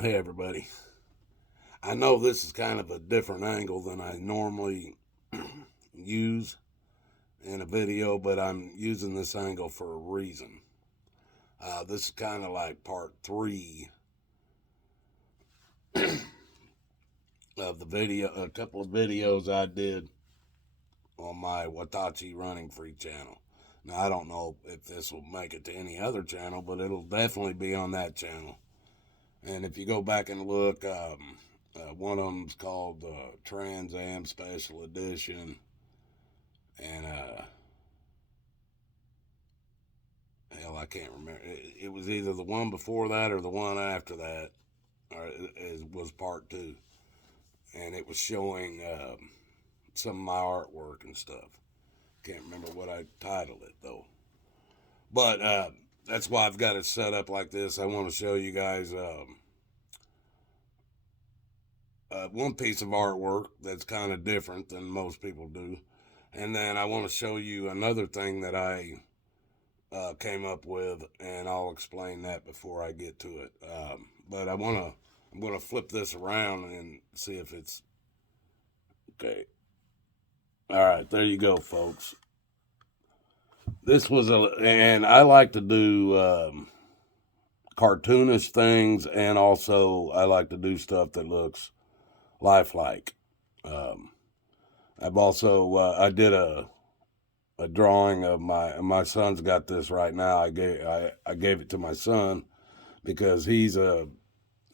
Hey everybody. I know this is kind of a different angle than I normally use in a video, but I'm using this angle for a reason. This is kind of like part 3 of the video, a couple of videos I did on my Watachee Running Free channel. Now, I don't know if this will make it to any other channel, but it'll definitely be on that channel. And if you go back and look, one of them's called Trans Am Special Edition, and hell, I can't remember. It was either the one before that or the one after that, or it was part 2, and it was showing some of my artwork and stuff. Can't remember what I titled it though, but that's why I've got it set up like this. I want to show you guys. One piece of artwork that's kind of different than most people do. And then I want to show you another thing that I came up with, and I'll explain that before I get to it. But I'm going to flip this around and see if it's okay. All right, there you go, folks. This was and I like to do cartoonish things, and also I like to do stuff that looks lifelike. I've also I did a drawing of my son's got this right now. I gave it to my son because he's a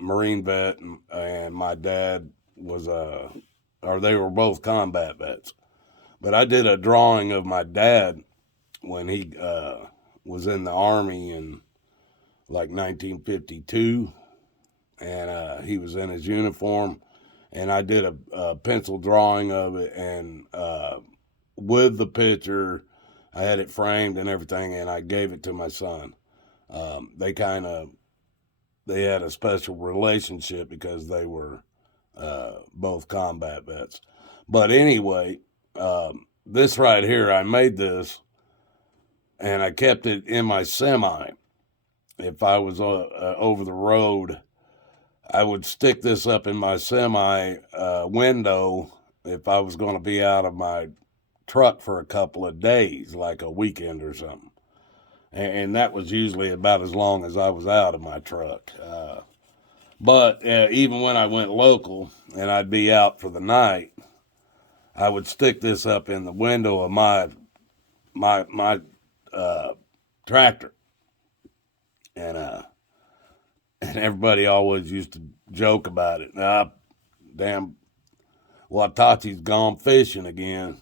Marine vet, and my dad was or they were both combat vets. But I did a drawing of my dad when he was in the Army in like 1952, and he was in his uniform. And I did a pencil drawing of it, and with the picture, I had it framed and everything, and I gave it to my son. They had a special relationship because they were both combat vets. But anyway, this right here, I made this, and I kept it in my semi. If I was over the road, I would stick this up in my semi window if I was going to be out of my truck for a couple of days, like a weekend or something. And that was usually about as long as I was out of my truck. But even when I went local and I'd be out for the night, I would stick this up in the window of my tractor, and everybody always used to joke about it. Damn, Watachee's gone fishing again.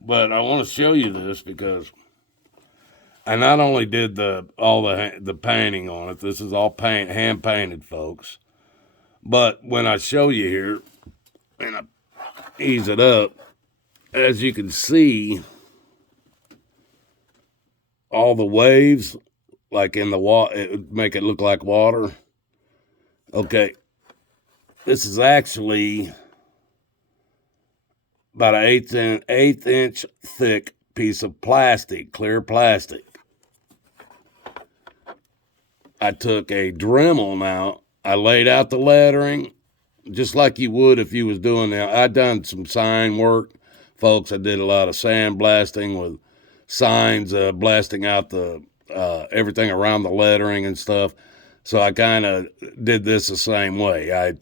But I want to show you this because I not only did all the painting on it. This is all hand painted, folks. But when I show you here, and I ease it up, as you can see, all the waves, like in the water, it would make it look like water. Okay, this is actually about an eighth inch thick piece of plastic, clear plastic. I took a Dremel now. I laid out the lettering just like you would if you was doing that. I done some sign work, folks. I did a lot of sandblasting with signs, blasting out the everything around the lettering and stuff. So I kind of did this the same way. I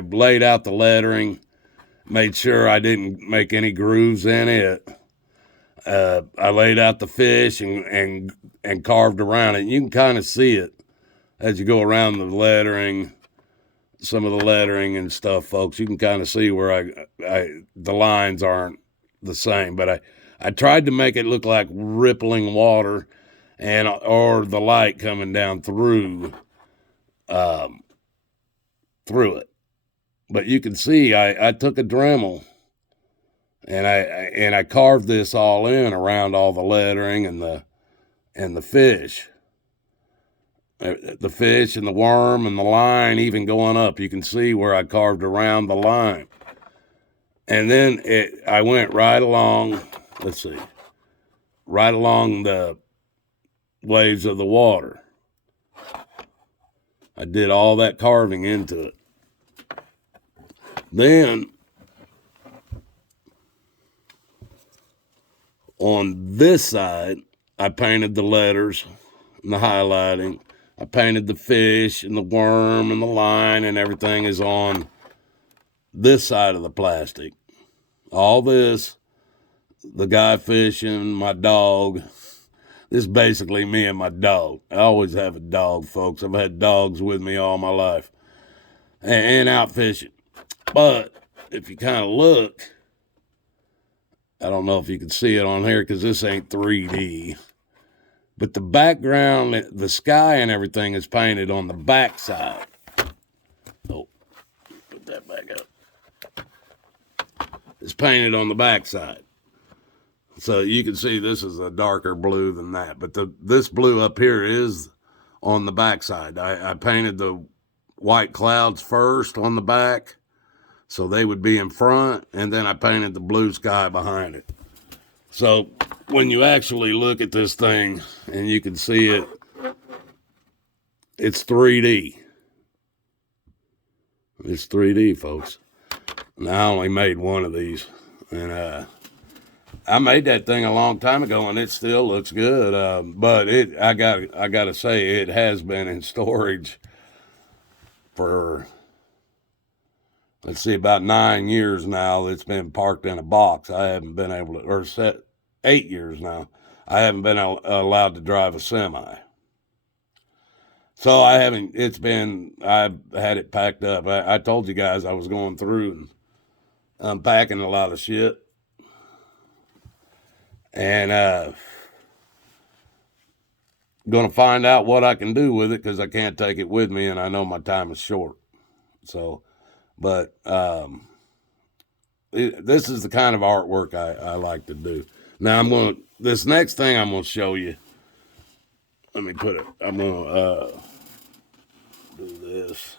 laid out the lettering, made sure I didn't make any grooves in it. I laid out the fish and carved around it. And you can kind of see it as you go around the lettering, some of the lettering and stuff, folks. You can kind of see where the lines aren't the same, but I tried to make it look like rippling water or the light coming down through it. But you can see I took a Dremel and I carved this all in around all the lettering and the fish. The fish and the worm and the line even going up. You can see where I carved around the line. And then I went right along, right along the waves of the water. I did all that carving into it. Then on this side, I painted the letters and the highlighting. I painted the fish and the worm and the line and everything is on this side of the plastic. All this, the guy fishing, my dog. This is basically me and my dog. I always have a dog, folks. I've had dogs with me all my life and out fishing. But if you kind of look, I don't know if you can see it on here because this ain't 3D. But the background, the sky and everything is painted on the back side. Oh, put that back up. It's painted on the back side. So you can see this is a darker blue than that. But this blue up here is on the back side. I painted the white clouds first on the back, so they would be in front, and then I painted the blue sky behind it. So when you actually look at this thing and you can see it, it's 3D. It's 3D, folks. And I only made one of these. And I made that thing a long time ago, and it still looks good. But I gotta say, it has been in storage for, let's see, about 9 years now. It's been parked in a box. I haven't been able to, or 8 years now. I haven't been allowed to drive a semi. So I've had it packed up. I told you guys I was going through and unpacking a lot of shit. And going to find out what I can do with it because I can't take it with me and I know my time is short. So, but this is the kind of artwork I like to do. Now this next thing I'm going to show you. Let me put it, I'm going to do this.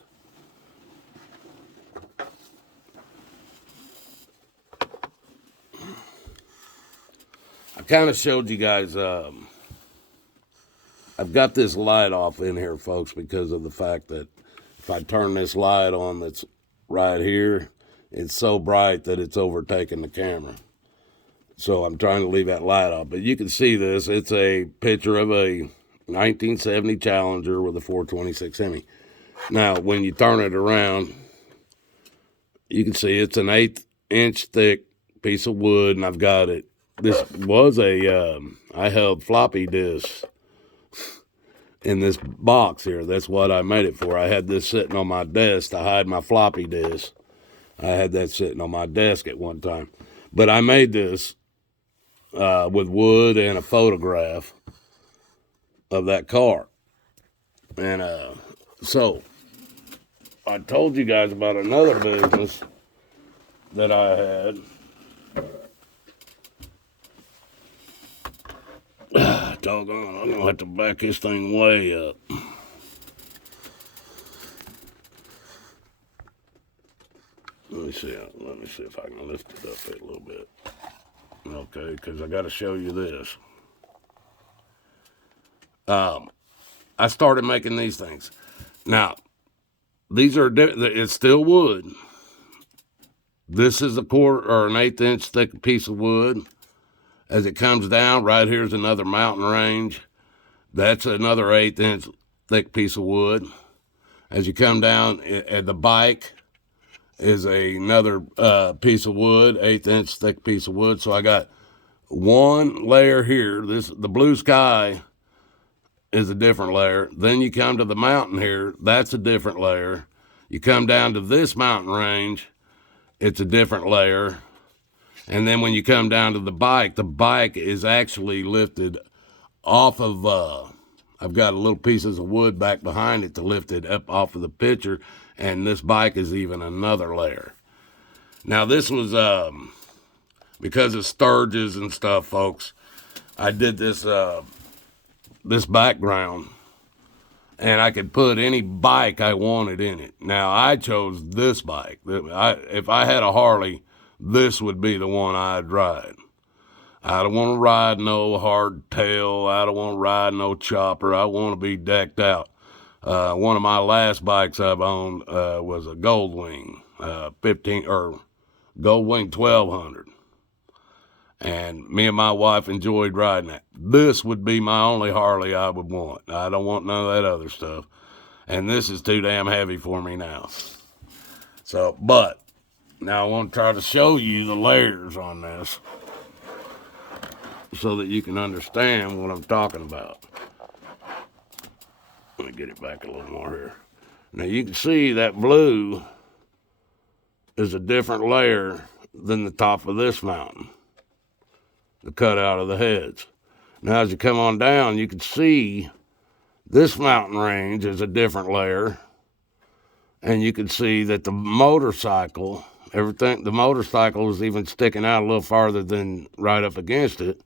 I kind of showed you guys, I've got this light off in here, folks, because of the fact that if I turn this light on that's right here, it's so bright that it's overtaking the camera. So I'm trying to leave that light off. But you can see this. It's a picture of a 1970 Challenger with a 426 Hemi. Now, when you turn it around, you can see it's an 1/8-inch thick piece of wood, and I've got it. This was I held floppy disks in this box here. That's what I made it for. I had this sitting on my desk to hide my floppy disk. I had that sitting on my desk at one time. But I made this with wood and a photograph of that car. And so I told you guys about another business that I had. Doggone, I'm gonna have to back this thing way up. Let me see if I can lift it up a little bit. Okay, because I got to show you this. I started making these things. Now, these are it's still wood. This is a 1/4 or an 1/8-inch thick piece of wood. As it comes down, right here's another mountain range. That's another 1/8-inch thick piece of wood. As you come down, at the bike is another piece of wood, 1/8-inch thick piece of wood. So I got one layer here. The blue sky is a different layer. Then you come to the mountain here, that's a different layer. You come down to this mountain range, it's a different layer. And then when you come down to the bike is actually lifted off of, I've got little pieces of wood back behind it to lift it up off of the picture, and this bike is even another layer. Now this was, because of sturges and stuff, folks, I did this, this background, and I could put any bike I wanted in it. Now I chose this bike. If I had a Harley, this would be the one I'd ride. I don't want to ride no hardtail. I don't want to ride no chopper. I want to be decked out. One of my last bikes I've owned was a Goldwing 1200. And me and my wife enjoyed riding it. This would be my only Harley I would want. I don't want none of that other stuff. And this is too damn heavy for me now. So, but now I want to try to show you the layers on this so that you can understand what I'm talking about. Let me get it back a little more here. Now you can see that blue is a different layer than the top of this mountain, the cutout of the heads. Now as you come on down, you can see this mountain range is a different layer, and you can see that the motorcycle is even sticking out a little farther than right up against it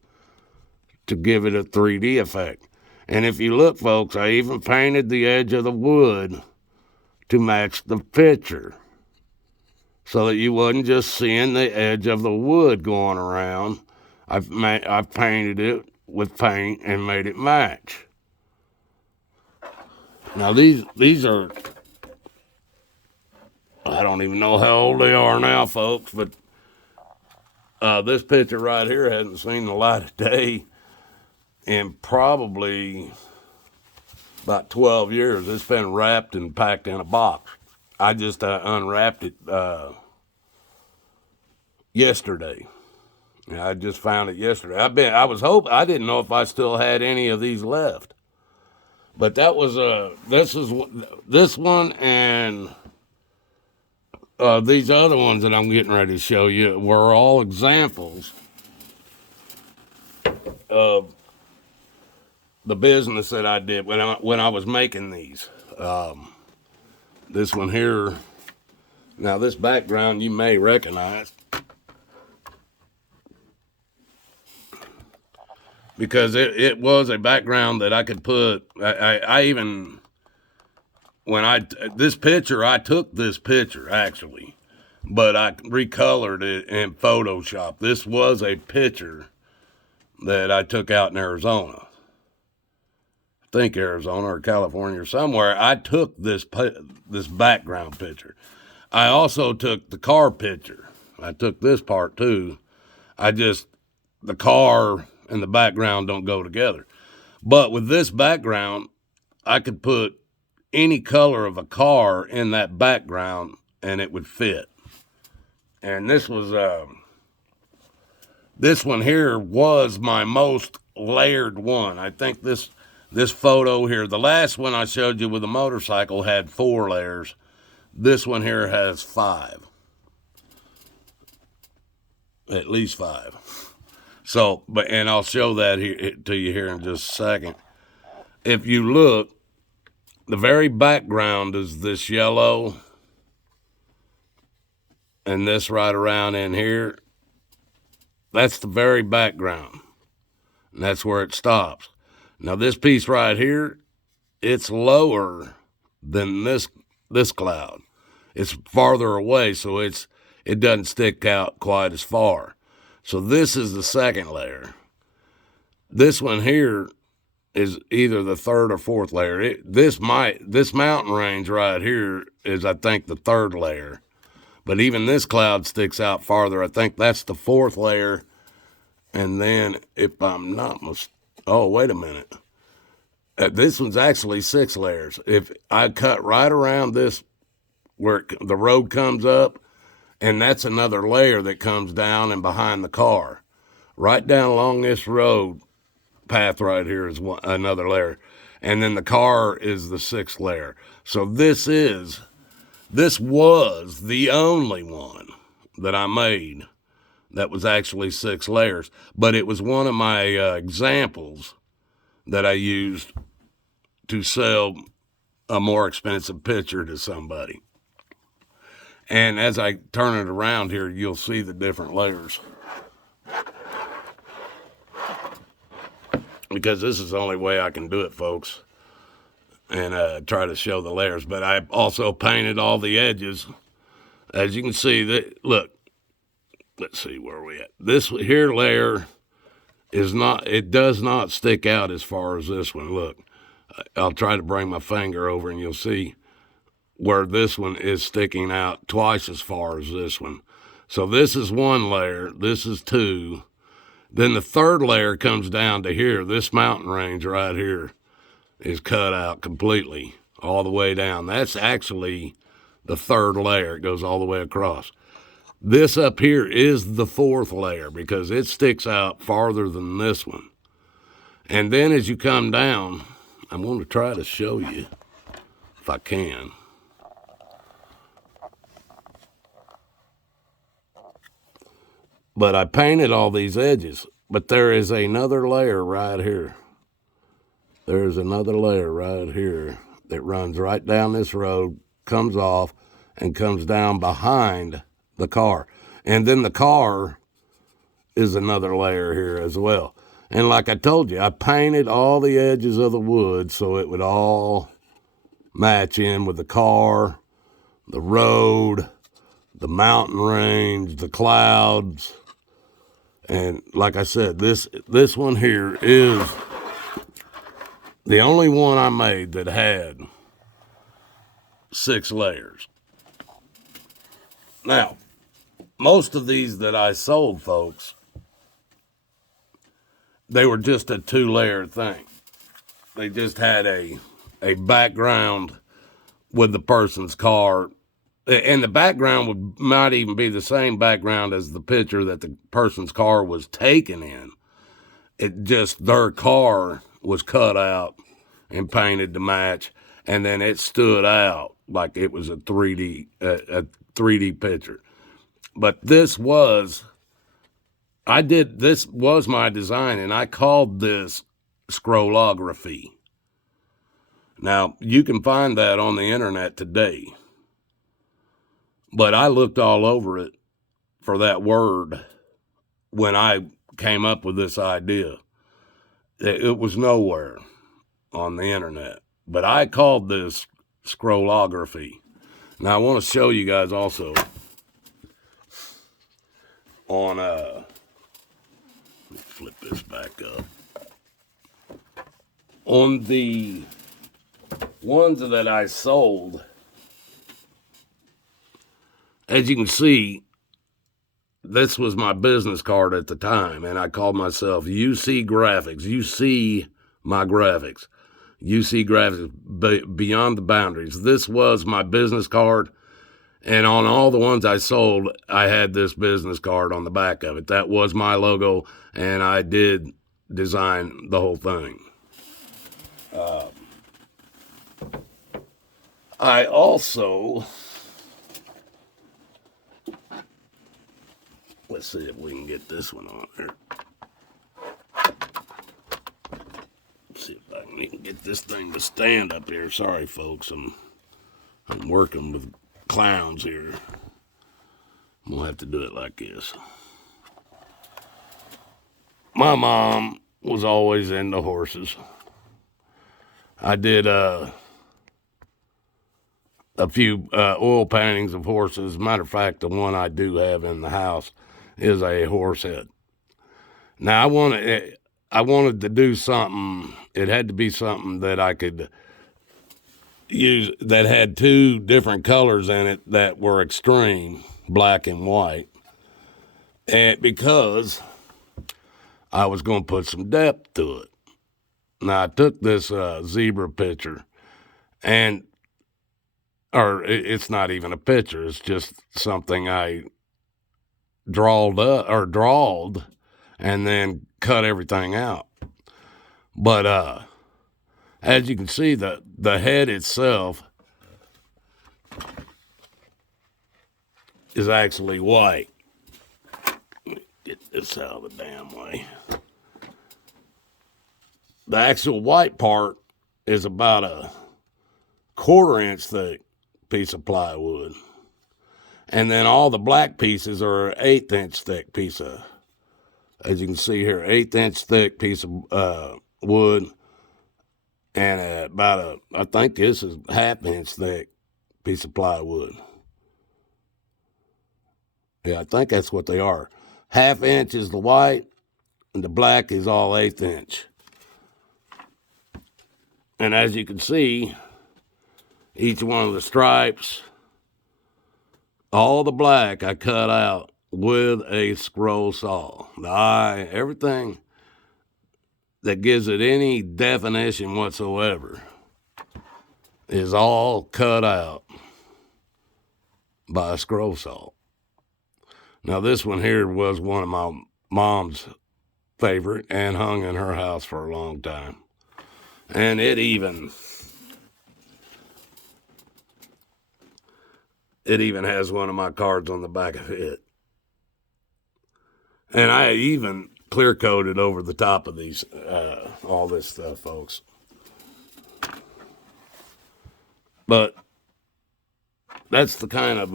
to give it a 3D effect. And if you look, folks, I even painted the edge of the wood to match the picture so that you wasn't just seeing the edge of the wood going around. I've painted it with paint and made it match. Now these are, I don't even know how old they are now, folks, but this picture right here hasn't seen the light of day in probably about 12 years. It's been wrapped and packed in a box. I just unwrapped it yesterday. I just found it yesterday. I didn't know if I still had any of these left. But that was this one and these other ones that I'm getting ready to show you were all examples of the business that I did when I was making these. This one here, now this background you may recognize because it was a background that I could put. I even, this picture, I took this picture actually, but I recolored it in Photoshop. This was a picture that I took out in Arizona. I think Arizona or California or somewhere. I took this background picture. I also took the car picture. I took this part too. The car and the background don't go together. But with this background, I could put any color of a car in that background and it would fit. And this one here was my most layered one. I think this photo here, the last one I showed you with the motorcycle had 4 layers. This one here has 5. At least 5. So, and I'll show that here to you here in just a second. If you look, the very background is this yellow, and this right around in here. That's the very background, and that's where it stops. Now this piece right here, it's lower than this cloud. It's farther away, so it doesn't stick out quite as far. So this is the second layer. This one here is either the third or fourth layer. This mountain range right here is, I think, the third layer. But even this cloud sticks out farther. I think that's the fourth layer. And then, if I'm not oh, wait a minute. This one's actually 6 layers. If I cut right around this where the road comes up, and that's another layer that comes down and behind the car. Right down along this road path right here is another layer. And then the car is the 6th layer. So this was the only one that I made that was actually 6 layers. But it was one of my examples that I used to sell a more expensive picture to somebody. And as I turn it around here, you'll see the different layers. Because this is the only way I can do it, folks. And try to show the layers. But I also painted all the edges. As you can see, look. Let's see where we at. This here layer is not, it does not stick out as far as this one. Look. I'll try to bring my finger over and you'll see where this one is sticking out twice as far as this one. So this is one layer, this is two. Then the third layer comes down to here. This mountain range right here is cut out completely all the way down. That's actually the third layer. It goes all the way across. This up here is the fourth layer because it sticks out farther than this one. And then as you come down, I'm going to try to show you if I can. But I painted all these edges, but there is another layer right here. There's another layer right here that runs right down this road, comes off, and comes down behind the car. And then the car is another layer here as well. And like I told you, I painted all the edges of the wood so it would all match in with the car, the road, the mountain range, the clouds. And like I said, this one here is the only one I made that had 6 layers. Now, most of these that I sold, folks, they were just a 2-layer thing. They just had a background with the person's car. And the background might even be the same background as the picture that the person's car was taken in. It just, their car was cut out and painted to match, and then it stood out like it was a 3D picture. But this was my design, and I called this scrollography. Now, you can find that on the internet today. But I looked all over it for that word when I came up with this idea. It was nowhere on the internet. But I called this scrollography. Now I want to show you guys also on, let me flip this back up. On the ones that I sold, as you can see, this was my business card at the time, and I called myself UC Graphics. You see my graphics. UC Graphics, Beyond the Boundaries. This was my business card, and on all the ones I sold, I had this business card on the back of it. That was my logo, and I did design the whole thing. I also... Let's see if we can get this one on there. Let's see if I can even get this thing to stand up here. Sorry, folks. I'm working with clowns here. I'm going to have to do it like this. My mom was always into horses. I did a few oil paintings of horses. As a matter of fact, the one I do have in the house is a horse head. Now, I wanted to do something. It had to be something that I could use that had 2 different colors in it that were extreme, black and white. And because I was going to put some depth to it. Now, I took this zebra picture, it's not even a picture. It's just something I drawed and then cut everything out. But as you can see, the head itself is actually white. Let me get this out of the damn way. The actual white part is about a 1/4 inch thick piece of plywood. And then all the black pieces are an 1/8 inch thick piece of, as you can see here, 1/8 inch thick piece of wood. And I think this is 1/2 inch thick piece of plywood. Yeah, I think that's what they are. 1/2 inch is the white, and the black is all 1/8 inch. And as you can see, each one of the stripes, all the black I cut out with a scroll saw. The eye, everything that gives it any definition whatsoever is all cut out by a scroll saw. Now this one here was one of my mom's favorite and hung in her house for a long time. And it even has one of my cards on the back of it. And I even clear coated over the top of these, all this stuff, folks. But that's the kind of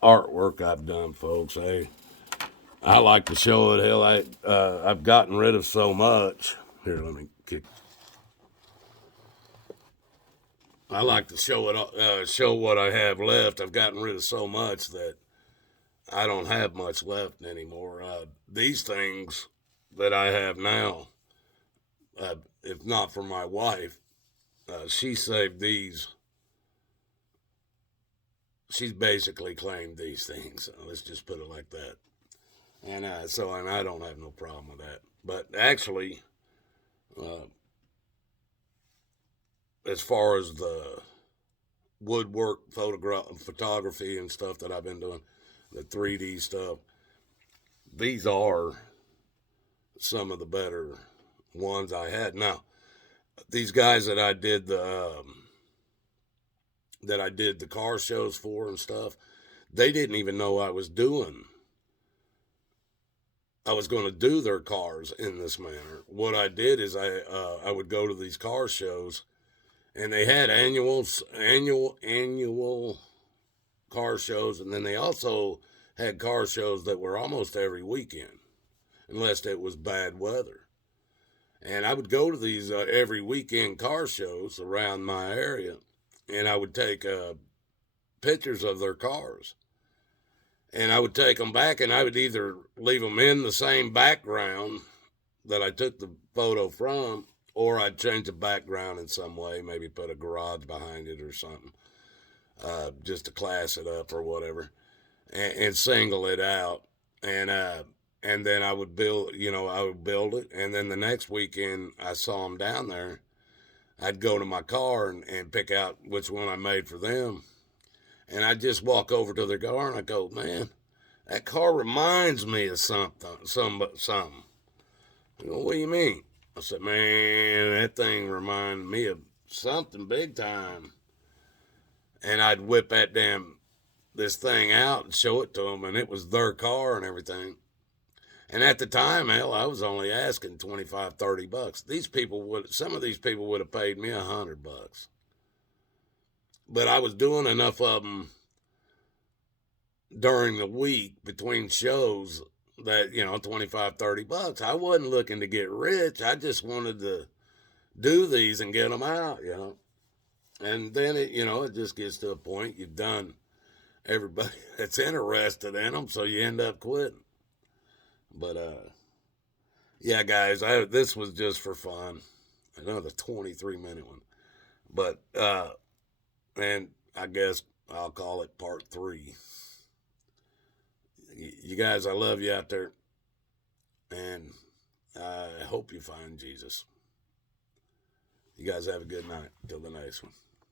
artwork I've done, folks. I like to show it. Hell, I've gotten rid of so much. Here, let me kick. I like to show it, show what I have left. I've gotten rid of so much that I don't have much left anymore. These things that I have now, if not for my wife, she saved these. She's basically claimed these things. Let's just put it like that. And I don't have no problem with that. But actually, as far as the woodwork photography and stuff that I've been doing, the 3D stuff, these are some of the better ones I had. Now, these guys that I did the car shows for and stuff, they didn't even know I was going to do their cars in this manner. What I did is I would go to these car shows, and they had annual car shows, and then they also had car shows that were almost every weekend, unless it was bad weather. And I would go to these every weekend car shows around my area, and I would take pictures of their cars. And I would take them back, and I would either leave them in the same background that I took the photo from, or I'd change the background in some way, maybe put a garage behind it or something, just to class it up or whatever, and single it out. And then I would build it. And then the next weekend I saw them down there, I'd go to my car and pick out which one I made for them. And I'd just walk over to their car and I go, man, that car reminds me of something. You know, what do you mean? I said, man, that thing reminded me of something big time. And I'd whip this thing out and show it to them, and it was their car and everything. And at the time, hell, I was only asking $25, $30. Some of these people would have paid me $100. But I was doing enough of them during the week between shows that, $25, $30. I wasn't looking to get rich. I just wanted to do these and get them out, And then it just gets to a point you've done everybody that's interested in them, so you end up quitting. But yeah, guys, this was just for fun. Another 23-minute one. But and I guess I'll call it part 3. You guys, I love you out there, and I hope you find Jesus. You guys have a good night. Till the next one.